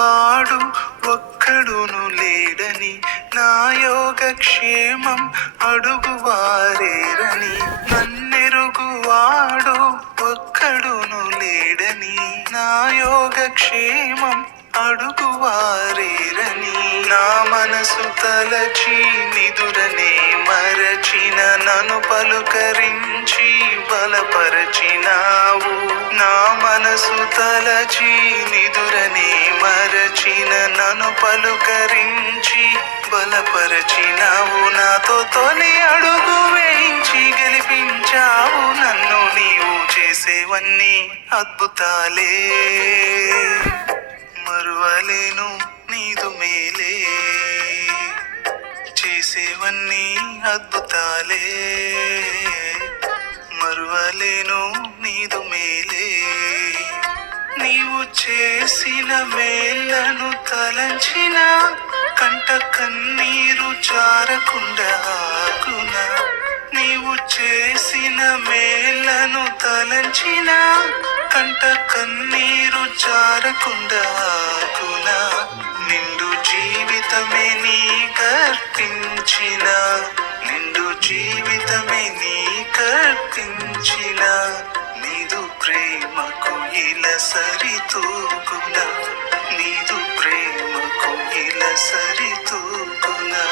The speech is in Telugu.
వాడు ఒక్కడును లేడని, నా యోగక్షేమం అడుగువారేరని. నన్నెరుగువాడు ఒక్కడును లేడని, నా యోగక్షేమం అడుగువారేరని. నా మనసు తలచి నిదురనే మరచిన, నన్ను పలుకరించి బలపరచినావు. నా మనసు తలచి నిదురనే మరచిన, నన్ను పలుకరించి బలపరచినావు. నాతో తొలి అడుగు వేయించి గెలిపించావు నన్ను. నీవు చేసేవన్నీ అద్భుతాలే, మరువలేను నీదు మేలే. చేసేవన్నీ అద్భుతాలే, మరువలేను నీదు మేలే. నీవు చేసిన మేళ్లను తలంచిన, కంట కన్నీరు జారకుండా ఆగునా. నీవు చేసిన మేళ్లను తలంచిన, కంట కన్నీరు జారకుండా ఆగునా. నిండు జీవితమే నీ కర్పించిన, నిండు జీవితమే నీ కర్పించిన. నీదు ప్రేమకు ఇలా సరితూగునా, నీదు ప్రేమకు ఇలా సరితూగునా.